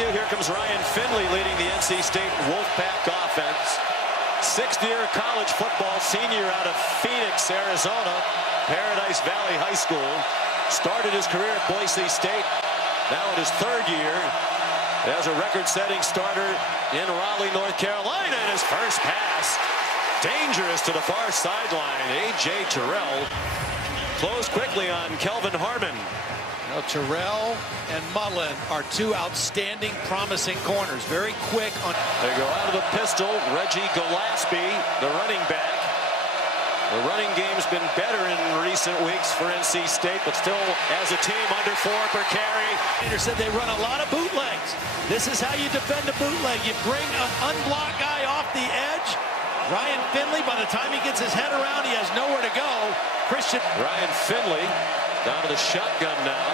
rescue. Here comes Ryan Finley leading the NC State Wolfpack offense. Sixth-year college football senior out of Phoenix, Arizona, Paradise Valley High School. Started his career at Boise State. Now in his third year as a record-setting starter in Raleigh, North Carolina. And his first pass, dangerous to the far sideline. A.J. Terrell closed quickly on Kelvin Harmon. Now, Terrell and Mullen are two outstanding, promising corners. Very quick on. They go out of the pistol. Reggie Gillespie, the running back. The running game's been better in recent weeks for NC State, but still, as a team, under 4 per carry. Peter said they run a lot of bootlegs. This is how you defend a bootleg. You bring an unblocked guy off the edge. Ryan Finley, by the time he gets his head around, he has nowhere to go. Ryan Finley down to the shotgun now.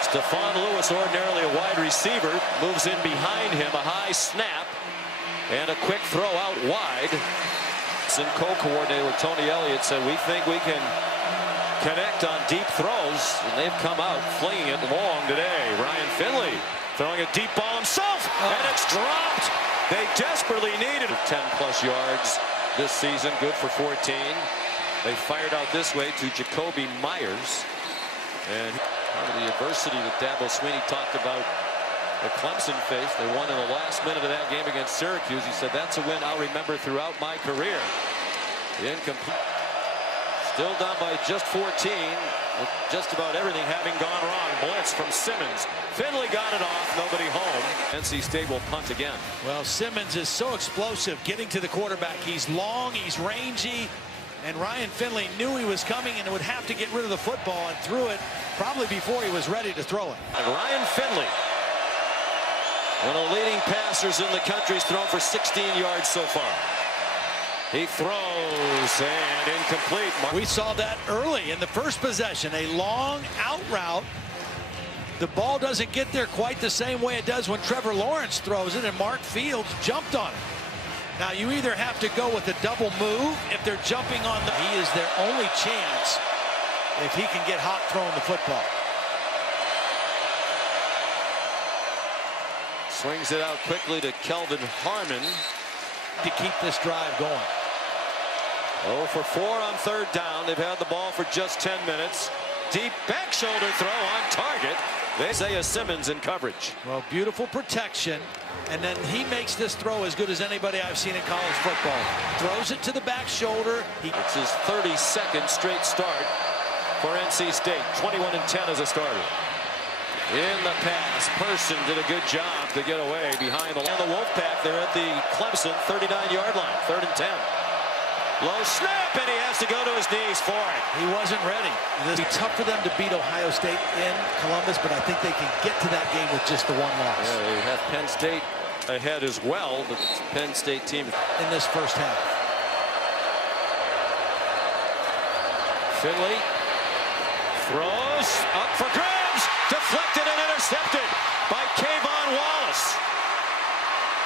Stephon Lewis, ordinarily a wide receiver, moves in behind him. A high snap and a quick throw out wide. And co-coordinator with Tony Elliott said, we think we can connect on deep throws, and they've come out flinging it long today. Ryan Finley throwing a deep ball himself, and it's dropped. They desperately needed 10-plus yards this season, good for 14. They fired out this way to Jacoby Myers. And the adversity that Dabo Sweeney talked about that Clemson faced, they won in the last minute of that game against Syracuse. He said, that's a win I'll remember throughout my career. Incomplete. Still down by just 14, with just about everything having gone wrong. Blitz from Simmons. Finley got it off, nobody home. NC State will punt again. Well, Simmons is so explosive getting to the quarterback. He's long, he's rangy. And Ryan Finley knew he was coming and would have to get rid of the football, and threw it probably before he was ready to throw it. And Ryan Finley, one of the leading passers in the country, has thrown for 16 yards so far. He throws and incomplete. We saw that early in the first possession, a long out route. The ball doesn't get there quite the same way it does when Trevor Lawrence throws it, and Mark Fields jumped on it. Now, you either have to go with a double move if they're jumping on the. He is their only chance if he can get hot throwing the football. Swings it out quickly to Kelvin Harmon to keep this drive going. 0 for 4 on third down. They've had the ball for just 10 minutes. Deep back shoulder throw on target. They say a Simmons in coverage. Well, beautiful protection. And then he makes this throw as good as anybody I've seen in college football. Throws it to the back shoulder. It's his 32nd straight start for NC State. 21-10 as a starter. In the pass, Person did a good job to get away behind the Wolfpack. They're at the Clemson 39-yard line. 3rd and 10. Low snap, and he has to go to his knees for it. He wasn't ready. It'll be tough for them to beat Ohio State in Columbus, but I think they can get to that game with just the one loss. Yeah, they have Penn State ahead as well, but the Penn State team in this first half. Finley throws up for grabs, deflected and intercepted by Kayvon Wallace.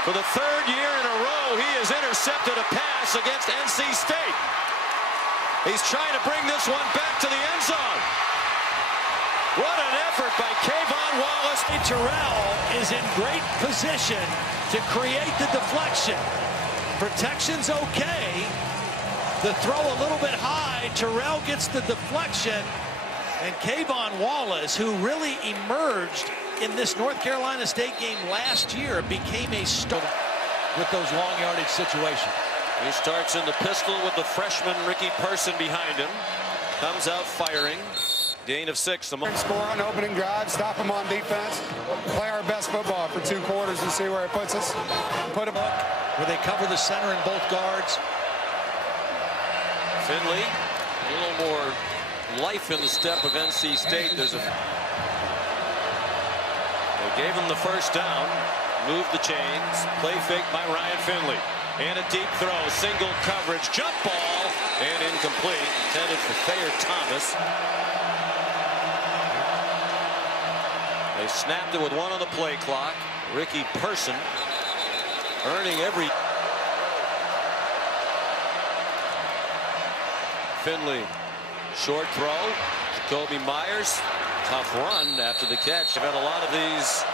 For the 3rd year in a row, he has intercepted a pass against NC State. He's trying to bring this one back to the end zone. What an effort by Kayvon Wallace. Terrell is in great position to create the deflection. Protection's okay. The throw a little bit high. Terrell gets the deflection. And Kayvon Wallace, who really emerged in this North Carolina State game last year, became a star with those long yardage situations. He starts in the pistol with the freshman Ricky Person behind him. Comes out firing. Gain of 6. Score on opening drive, stop them on defense, play our best football for 2 quarters and see where it puts us. Put them up. Where they cover the center and both guards. Finley, a little more life in the step of NC State. They gave him the first down, moved the chains, play fake by Ryan Finley. And a deep throw, single coverage, jump ball, and incomplete. Intended for Thayer Thomas. They snapped it with 1 on the play clock. Ricky Person earning every. Finley, short throw. Jacoby Myers, tough run after the catch. They've had a lot of these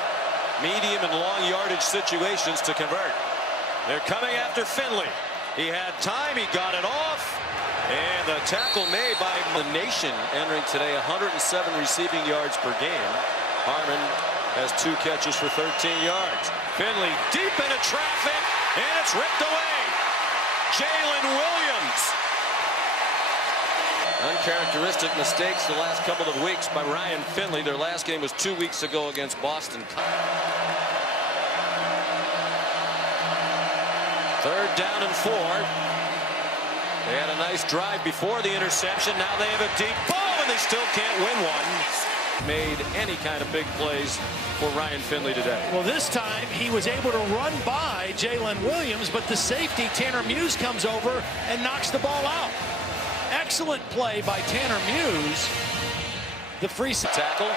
medium and long yardage situations to convert. They're coming after Finley. He had time. He got it off. And the tackle made by the nation, entering today 107 receiving yards per game. Harmon has 2 catches for 13 yards. Finley deep into traffic, and it's ripped away. Jalen Williams. Uncharacteristic mistakes the last couple of weeks by Ryan Finley. Their last game was 2 weeks ago against Boston. 3rd down and 4. They had a nice drive before the interception. Now they have a deep ball, and they still can't win one. Made any kind of big plays for Ryan Finley today. Well, this time he was able to run by Jalen Williams, but the safety, Tanner Muse, comes over and knocks the ball out. Excellent play by Tanner Muse. The free tackle.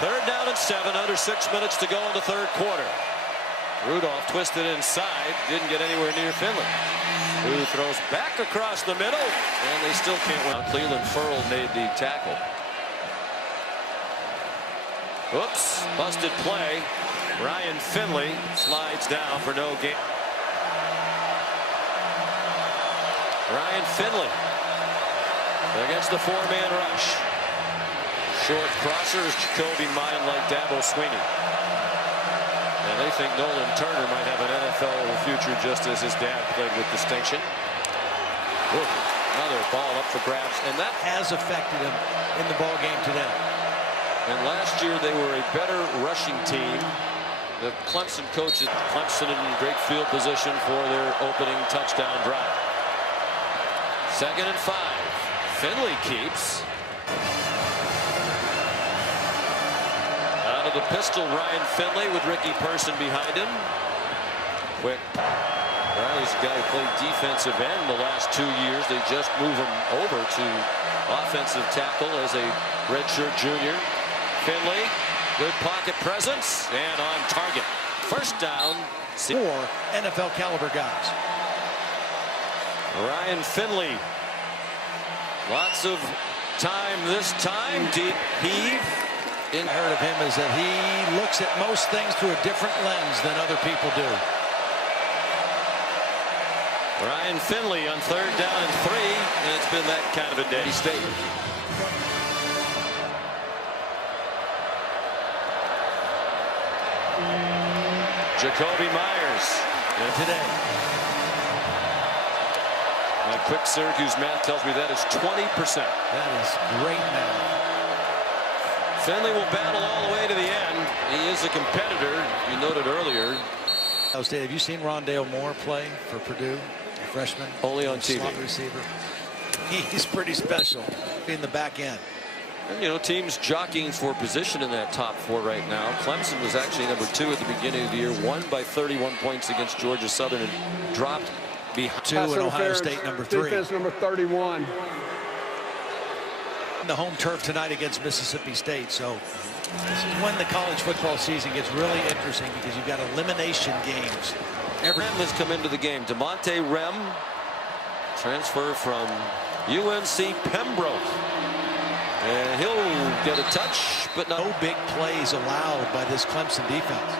3rd down and 7, under 6 minutes to go in the 3rd quarter. Rudolph twisted inside, didn't get anywhere near Finley, who throws back across the middle, and they still can't win. Cleveland Furl made the tackle. Oops, busted play. Ryan Finley slides down for no gain. Ryan Finley against the 4-man rush. Short crosser is Jacoby Mine like Dabo Sweeney. And they think Nolan Turner might have an NFL future, just as his dad played with distinction. Ooh, another ball up for grabs, and that has affected him in the ball game today. And last year they were a better rushing team. The Clemson coaches, Clemson in great field position for their opening touchdown drive. 2nd and 5. Finley keeps. Out of the pistol, Ryan Finley with Ricky Person behind him. Quick. Riley's a guy who played defensive end the last 2 years. They just move him over to offensive tackle as a redshirt junior. Finley, good pocket presence and on target. 1st down. 4 NFL caliber guys. Ryan Finley. Lots of time this time. Deep heave. I heard of him is that he looks at most things through a different lens than other people do. Ryan Finley on 3rd down and 3, and it's been that kind of a day. State. Jacoby Myers. And today. My quick Syracuse math tells me that is 20%. That is great math. Finley will battle all the way to the end. He is a competitor. You noted earlier. Have you seen Rondale Moore play for Purdue, a freshman? Only on TV. Slot receiver. He's pretty special in the back end. And, you know, teams jockeying for position in that top 4 right now. Clemson was actually number 2 at the beginning of the year, won by 31 points against Georgia Southern, and dropped behind 2 and Ohio State number 3. Defense number 31. The home turf tonight against Mississippi State. So this is when the college football season gets really interesting, because you've got elimination games. Rem has come into the game. DeMonte Rem, transfer from UNC Pembroke. And he'll get a touch, but no big plays allowed by this Clemson defense.